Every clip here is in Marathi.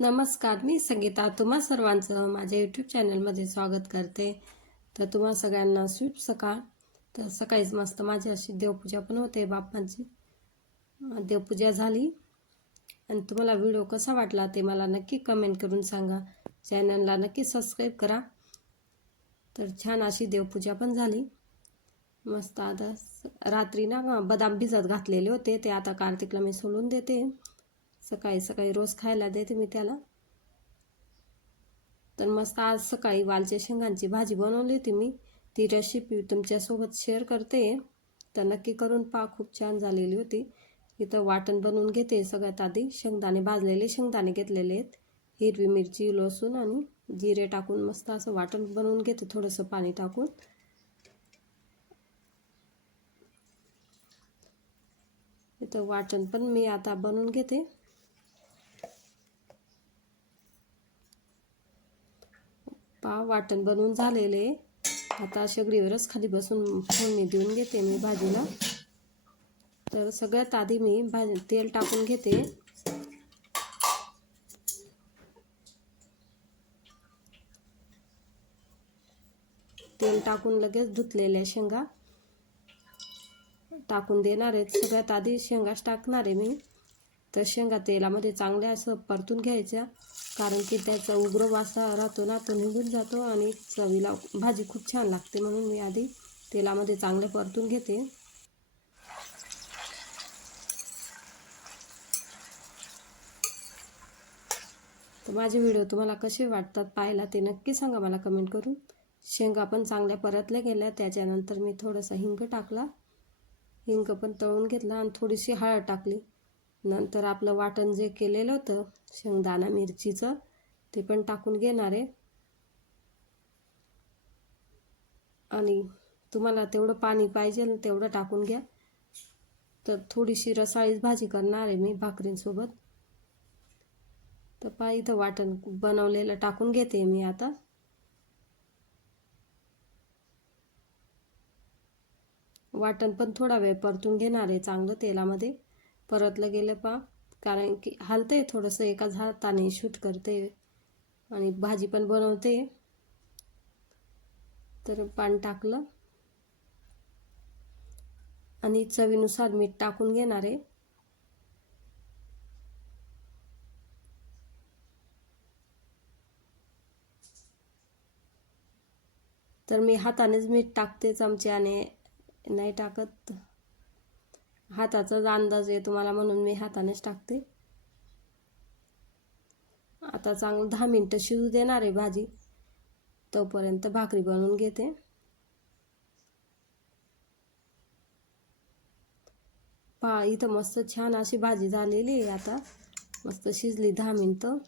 नमस्कार, मी संगीता. तुम्हा सर्वांचं माझ्या यूट्यूब चॅनलमध्ये स्वागत करते. तर तुम्हा सगळ्यांना शुभ सकाळ. तर सकाळीच मस्त माझी अशी देवपूजा पण होते. बाप्पांची देवपूजा झाली. आणि तुम्हाला व्हिडिओ कसा वाटला ते मला नक्की कमेंट करून सांगा. चॅनलला नक्की सबस्क्राईब करा. तर छान अशी देवपूजा पण झाली. मस्त आता रात्री ना बदाम भिजत घातलेले होते, ते आता कार्तिकला मी सोलून देते. सकाळी सकाळी रोज खायला देते मी त्याला. तर मस्त आज सकाळी वालच्या शेंगांची भाजी बनवली होती मी. ती रेसिपी तुमच्यासोबत शेअर करते. तर नक्की करून पहा, खूप छान झालेली होती. इथं वाटण बनवून घेते. सगळ्यात आधी शेंगदाणे, भाजलेले शेंगदाणे घेतलेले आहेत. हिरवी मिरची, लसूण आणि जिरे टाकून मस्त असं वाटण बनवून घेते, थोडंसं पाणी टाकून. इथं वाटण पण मी आता बनवून घेते. वाटण बनवून झालेले. आता शेगडीवरच खाली बसून फोडणी देऊन घेते मी भाजीला. तर सगळ्यात आधी मी तेल टाकून घेते. तेल टाकून लगेच धुतलेल्या शेंगा टाकून देणार आहेत. सगळ्यात आधी शेंगाच टाकणार आहे मी. तर शेंगा तेलामध्ये चांगल्या असं परतून घ्यायच्या, कारण की त्याचा उग्र वास राहतो ना, तो निघून जातो आणि चवीला भाजी खूप छान लागते. म्हणून मी आधी तेलामध्ये चांगले परतून घेते. तर माझे व्हिडिओ तुम्हाला कसे वाटतात पाहायला ते नक्की सांगा मला कमेंट करून. शेंगा पण चांगल्या परतल्या गेल्या. त्याच्यानंतर मी थोडासा हिंग टाकला. हिंग पण तळून घेतला आणि थोडीशी हळद टाकली. नंतर आपलं वाटण जे केलेलं होतं शेंगदाणा मिरचीचं, ते पण टाकून घेणार आहे. आणि तुम्हाला तेवढं पाणी पाहिजे तेवढं टाकून घ्या. तर थोडीशी रसाळीच भाजी करणार आहे मी भाकरींसोबत. तर इथं वाटण बनवलेलं टाकून घेते मी आता. वाटण पण थोडा वेळ परतून घेणार आहे चांगलं तेलामध्ये. परतलं गेलं कारण की हलते थोडंसं, एकाच हाताने शूट करते आणि भाजी पण बनवते. तर पाणी टाकलं आणि चवीनुसार मीठ टाकून घेणार आहे. तर मी हातानेच मीठ टाकते, चमच्याने नाही टाकत. हाताचाच अंदाज येतो मला, म्हणून मी हातानेच टाकते. आता चांगलं 10 मिनिटं शिजू देणार आहे भाजी. तोपर्यंत भाकरी बनवून घेते. इथं मस्त छान अशी भाजी झालेली आहे. आता मस्त शिजली. 10 मिनिटं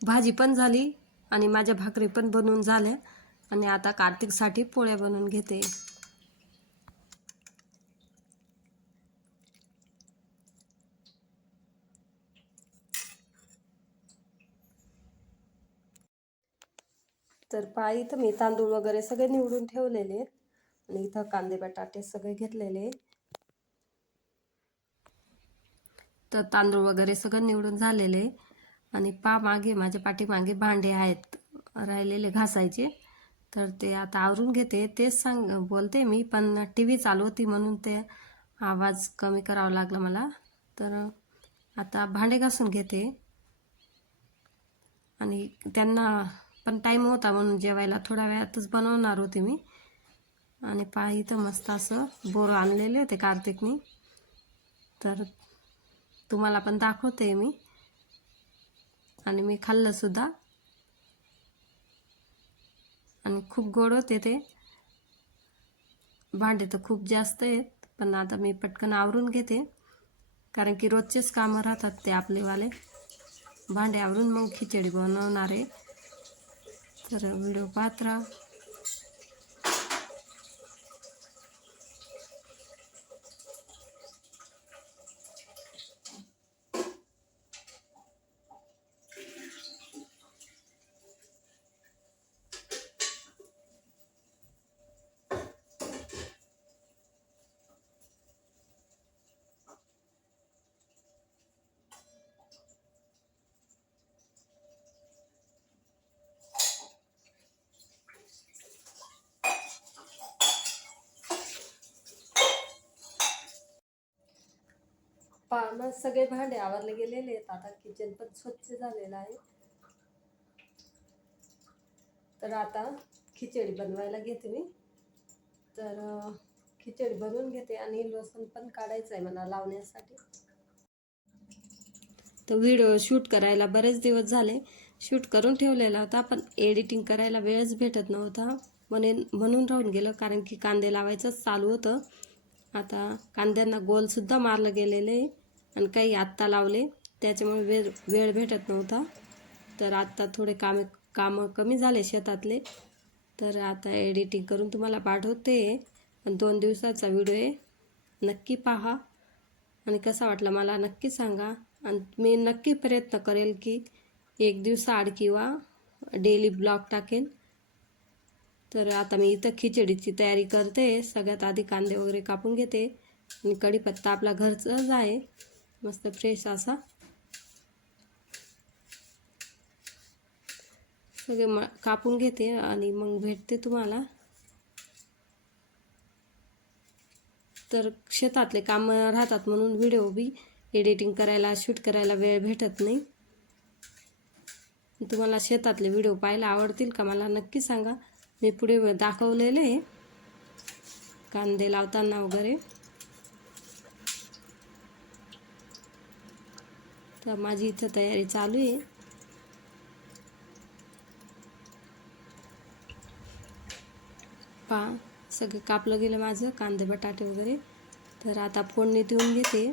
भाजी पण झाली आणि माझ्या भाकरी पण बनवून झाल्या. आणि आता कार्तिकसाठी पोळ्या बनवून घेते. तर इथं मी तांदूळ वगैरे सगळे निवडून ठेवलेले आहेत आणि इथं कांदे बटाटे सगळे घेतलेले. तर तांदूळ वगैरे सगळं निवडून झालेले. आणि मागे माझ्या पाठीमागे भांडे आहेत राहिलेले घासायचे. तर ते आता आवरून घेते. तेच बोलते मी, पण टी व्ही चालू होती म्हणून ते आवाज कमी करावा लागला मला. तर आता भांडे घासून घेते. आणि त्यांना पण टाईम होता म्हणून जेवायला थोड्या वेळातच बनवणार होते मी. आणि इथं मस्त असं बोरं आणलेले होते कार्तिकनी. तर तुम्हाला पण दाखवते मी. आणि मी खाल्लं सुद्धा. आणि खूप गोड होते ते. भांडे तर खूप जास्त आहेत, पण आता मी पटकन आवरून घेते, कारण की रोजचेच कामं राहतात ते आपलेवाले. भांडे आवरून मग खिचडी बनवणार आहे. तर व्हिडिओ पाहत राहा. मग सगळे भांडे आवरले गेलेले आहेत. आता किचन पण स्वच्छ झालेलं आहे. तर आता खिचडी बनवायला घेते मी. तर खिचडी बनवून घेते आणि लसूण पण काढायचं आहे मला लावण्यासाठी. तर व्हिडिओ शूट करायला बरेच दिवस झाले शूट करून ठेवलेला होता, पण एडिटिंग करायला वेळच भेटत नव्हता. म्हणून राहून गेलं, कारण की कांदे लावायचंच चालू होतं. आता कांद्यांना गोलसुद्धा मारलं गेलेलं आहे आणि काही आत्ता लावले, त्याच्यामुळे वेळ भेटत नव्हता. तर आत्ता थोडे कामं कमी झाले शेतातले, तर आता एडिटिंग करून तुम्हाला पाठवते. पण 2 दिवसाचा व्हिडिओ आहे, नक्की पहा आणि कसा वाटला मला नक्की सांगा. आणि मी नक्की प्रयत्न करेल की 1 दिवसाआड किंवा डेली ब्लॉग टाकेन. तर आता मी इथं खिचडीची तयारी करते. सगळ्यात आधी कांदे वगैरे कापून घेते आणि कढीपत्ता आपला घरचाच आहे, मस्त फ्रेश असा. सगळे कापून घेते आणि मग भेटते तुम्हाला. तर शेतातले काम राहतात म्हणून व्हिडिओ बी एडिटिंग करायला शूट करायला वेळ भेटत नाही. तुम्हाला शेतातले व्हिडिओ पाहायला आवडतील का मला नक्की सांगा. मी पुढे दाखवलेले आहे कांदे लावताना वगैरे. तर माझी इथं तयारी चालू आहे. पहा सगळं कापलं गेलं माझं, कांदे बटाटे वगैरे. तर आता फोडणी देऊन घेते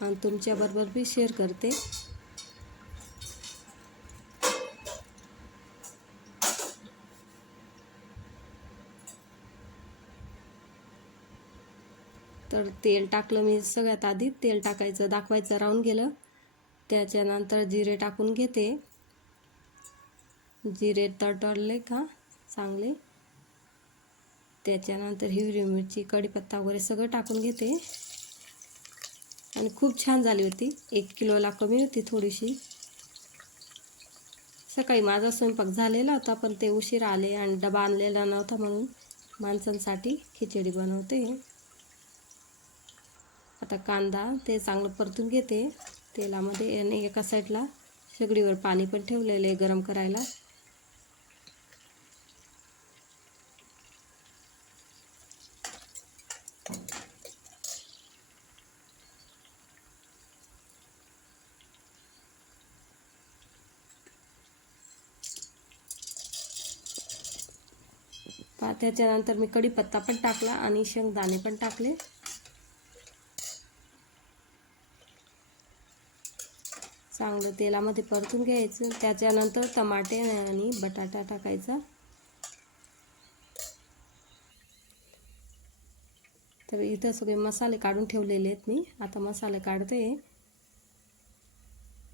आणि तुमच्याबरोबर बी शेअर करते. तर तेल टाकलं मी, सगळ्यात आधी तेल टाकायचं दाखवायचं राहून गेलं. त्याच्यानंतर जिरे टाकून घेते. जिरे तडतडले का चांगले, त्याच्यानंतर हिरवी मिरची, कढीपत्ता वगैरे सगळं टाकून घेते. आणि खूप छान झाली होती. 1 किलोला कमी होती थोडीशी. सकाळी माझा स्वयंपाक झालेला होता, पण ते उशीर आले आणि डबा आणलेला नव्हता म्हणून माणसांसाठी खिचडी बनवते. आता कांदा ते चांगलं परतून घेते तेलामध्ये आणि एका साईडला शेगडीवर पाणी पण ठेवलेलं आहे गरम करायला. त्याच्यानंतर मी कढीपत्ता पण टाकला आणि शेंगदाणे पण टाकले. चांगलं तेलामध्ये परतून घ्यायचं. त्याच्यानंतर टमाटे आणि बटाटा टाकायचा. तर इथं सगळे मसाले काढून ठेवलेले आहेत मी. आता मसाले काढते.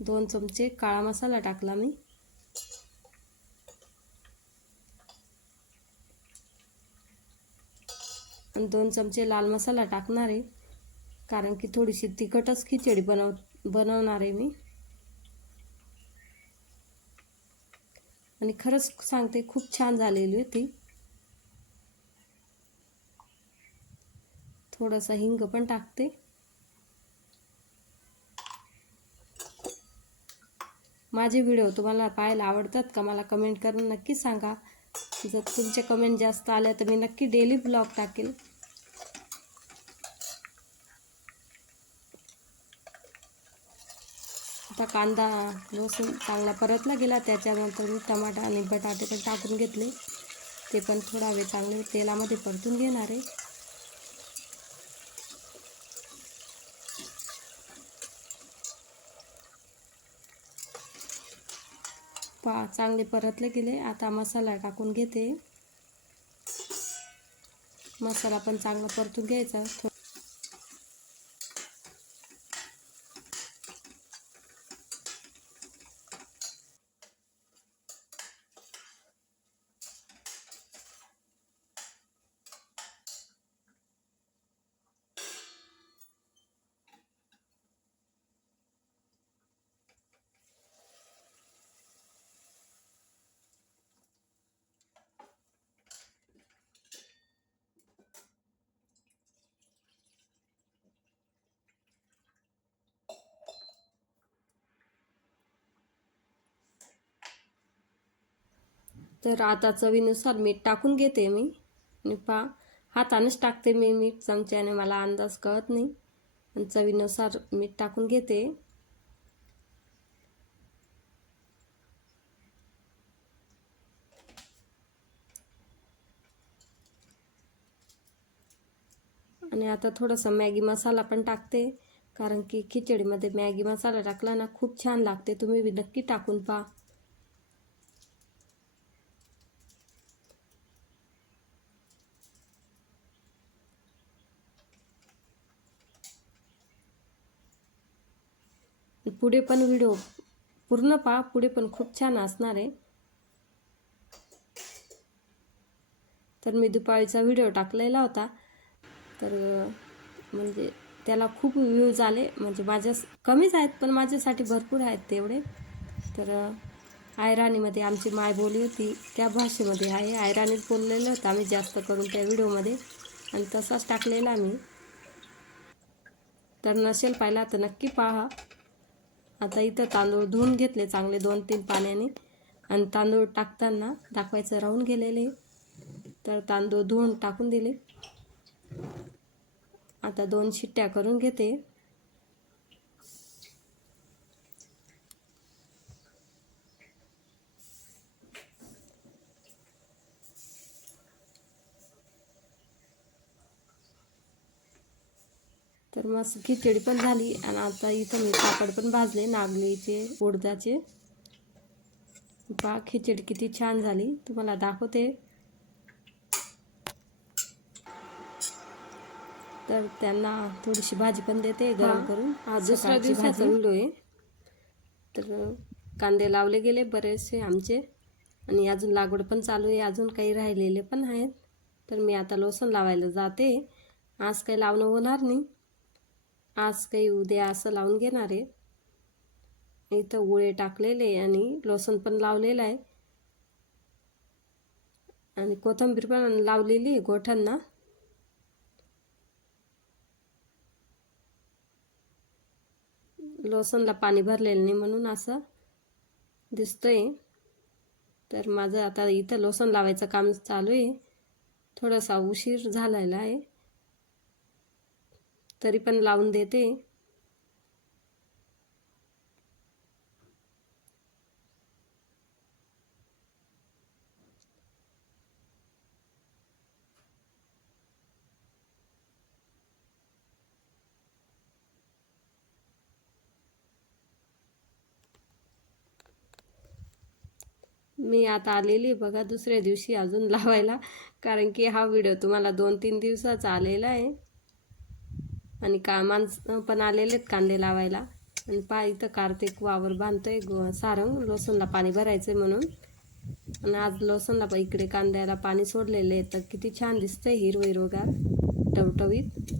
2 चमचे काळा मसाला टाकला मी. आणि 2 चमचे लाल मसाला टाकणार आहे, कारण की थोडीशी तिखटच खिचडी बनवणार आहे मी. आणि खरंच सांगते खूप छान झालेली होती. थोडासा हिंग पण टाकते. माझे व्हिडिओ तुम्हाला पाहायला आवडतात का मला कमेंट करून नक्की सांगा. जर तुमचे कमेंट जास्त आल्या तर मी नक्की डेली ब्लॉग टाकेल. आता कांदा लसूण चांगला परतला गेला. त्याच्यानंतर मी टमाटा आणि बटाटे पण टाकून घेतले. ते पण थोडा वेळ चांगले तेलामध्ये परतून घेणार आहे. चांगले परतले गेले. आता मसाला टाकून घेते. मसाला पण चांगला परतून घ्यायचा. तर आता चवीनुसार मीठ टाकून घेते मी. आणि हातानेच टाकते मी मीठ, चमच्याने मला अंदाज कळत नाही. आणि चवीनुसार मीठ टाकून घेते. आणि आता थोडासा मॅगी मसाला पण टाकते, कारण की खिचडीमध्ये मॅगी मसाला टाकला ना खूप छान लागते. तुम्ही बी नक्की टाकून पहा. पुढे पण व्हिडिओ पूर्ण पहा, पुढे पण खूप छान असणार आहे. तर मी दुपारीचा व्हिडिओ टाकलेला होता, तर म्हणजे त्याला खूप व्ह्यूज आले. म्हणजे माझ्या कमीच आहेत, पण माझ्यासाठी भरपूर आहेत तेवढे. तर आयराणीमध्ये आमची मायबोली होती, त्या भाषेमध्ये आहे. आयराणीत बोललेलं होतं आम्ही जास्त करून त्या व्हिडिओमध्ये, आणि तसाच टाकलेला मी. तर नसेल पाहिला तर नक्की पहा. आता इथं तांदूळ धुवून घेतले चांगले 2-3 पाण्याने, आणि तांदूळ टाकताना दाखवायचं राहून गेलेले, तर तांदूळ धुवून टाकून दिले. आता 2 शिट्ट्या करून घेते. तर मस्त खिचडी पण झाली. आणि आता इथं मी पापड पण भाजले नागलीचे, उडदाचे. पहा खिचडी किती छान झाली, तुम्हाला दाखवते. तर त्यांना थोडीशी भाजी पण देते गरम करून. हा दुसऱ्या दिवसाचा व्हिडिओ आहे. तर कांदे लावले गेले बरेचसे आमचे, आणि अजून लागवड पण चालू आहे, अजून काही राहिलेले पण आहेत. तर मी आता लसूण लावायला जाते. आज काही लावणं होणार नाही, आज काही उद्या असं लावून घेणार आहे. इथं उळे टाकलेले आणि लसूण पण लावलेलं आहे, आणि कोथिंबीर पण लावलेली आहे गोठ्यांना. लसूणला पाणी भरलेलं नाही म्हणून असं दिसतंय. तर माझं आता इथं लसूण लावायचं काम चालू आहे. थोडासा उशीर झालेला आहे, तरी पण लावून देते. मी आता आलेली बघा दुसऱ्या दिवशी अजून लावायला, कारण की हा व्हिडिओ तुम्हाला 2-3 दिवसाचा आलेला आहे. आणि माणसं पण आलेले आहेत कांदे लावायला. आणि पहा इथं कार्तिक वावर बांधतोय सारंग, लसूणला पाणी भरायचं म्हणून. आणि आज लसूणला इकडे कांद्याला पाणी सोडलेलं आहे, तर किती छान दिसतंय हिरवं हिरवगार टवटवीत.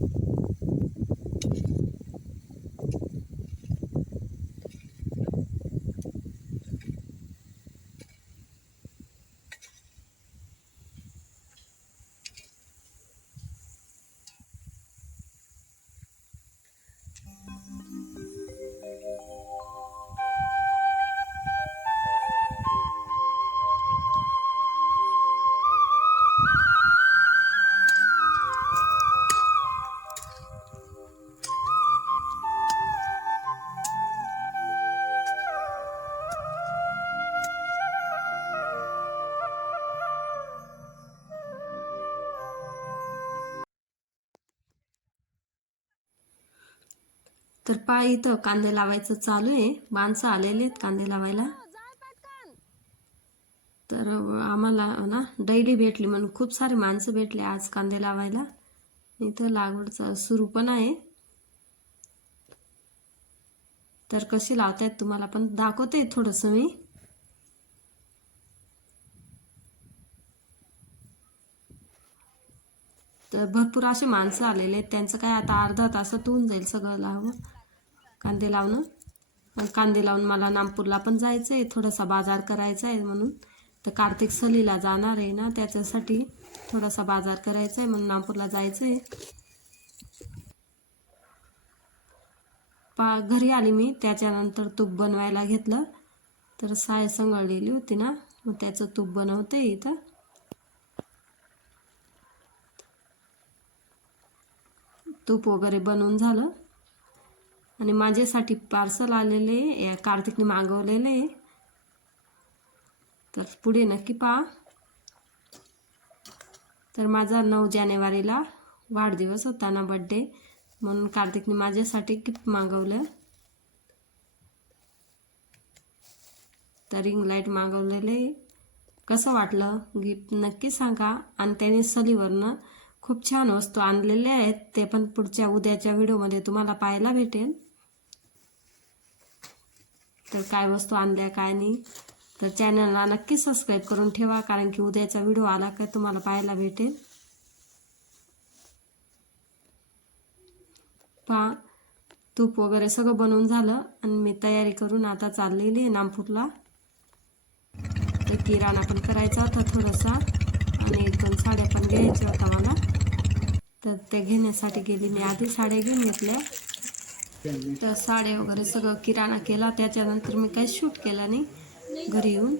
तर पहा इथं कांदे लावायचं चालू आहे, माणसं आलेले आहेत कांदे लावायला. तर आम्हाला ना डेली भेटली म्हणून खूप सारे माणसं भेटले आज कांदे लावायला. इथं लागवड सुरू पण आहे. तर कशी लावतायत तुम्हाला पण दाखवते थोडंसं मी. तर भरपूर असे माणसं आलेले आहेत, त्यांचं काय आता अर्धा तासात होऊन जाईल सगळं लावून, कांदे लावणं. कांदे लावून मला नागपूरला पण जायचं आहे, थोडासा बाजार करायचा आहे म्हणून. तर कार्तिक सहलीला जाणार आहे ना, त्याच्यासाठी थोडासा बाजार करायचा आहे म्हणून नागपूरला जायचं आहे. घरी आली मी, त्याच्यानंतर तूप बनवायला घेतलं. तर साय संगळलेली होती ना, मग त्याचं तूप बनवते इथं. तूप वगैरे बनवून झालं आणि माझ्यासाठी पार्सल आलेले कार्तिकने मागवलेले. तर पुढे नक्की पहा. तर माझा 9 जानेवारीला वाढदिवस होता ना, बड्डे, म्हणून कार्तिकने माझ्यासाठी गिफ्ट मागवलं. तर रिंग लाईट मागवलेले. कसं वाटलं गिफ्ट नक्की सांगा. आणि त्याने सलीवरनं खूप छान वस्तू आणलेल्या आहेत, ते पण उद्याच्या व्हिडिओमध्ये तुम्हाला पाहायला भेटेल. तर काय वस्तू आणल्या काय नाही, तर चॅनलला नक्की सबस्क्राईब करून ठेवा, कारण की उद्याचा व्हिडिओ आला का तुम्हाला पाहायला भेटेल. पहा, तूप वगैरे सगळं बनवून झालं आणि मी तयारी करून आता चाललेली आहे नामपूरला. तर किराणा पण करायचा होता थोडासा आणि 1-2 साड्या पण घ्यायच्या होत्या मला. तर ते घेण्यासाठी गेली मी. आधी साड्या घेऊन घेतल्या. तर साड्या वगैरे सगळं किराणा केला. त्याच्यानंतर मी काही शूट केलं नाही घरी येऊन.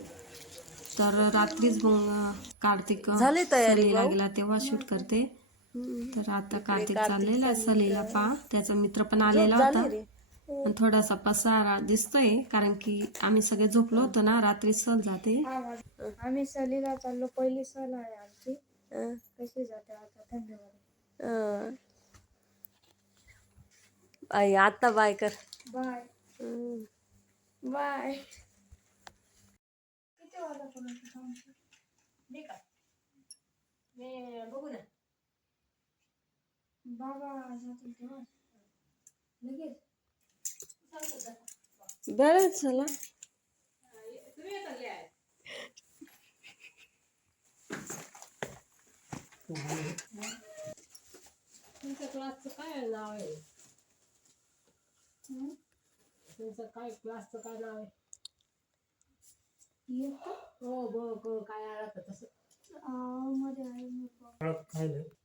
तर रात्रीच मग कार्तिक सलीला गेला तेव्हा शूट करते. तर आता कार्तिक चाललेला आहे सलीला. पहा, त्याचा मित्र पण आलेला होता आणि थोडासा पसारा दिसतोय, कारण की आम्ही सगळे झोपलो होतो ना, रात्री सहल जाते. आम्ही सहलीला चाललो. पहिली सहल आहे आमची. कशी जाते आता थंडीमध्ये. आई आता बाय कर. Bye bye. किती वाजेपर्यंत थांबतो? बघू ना बाबा जातील तेव्हा लगेच. बरं चला. तुमच्या क्लासचं काय नाव आहे? तुमचं काय क्लासचं काय नाव आहे? हो, काय आलं तसं मध्ये आहे.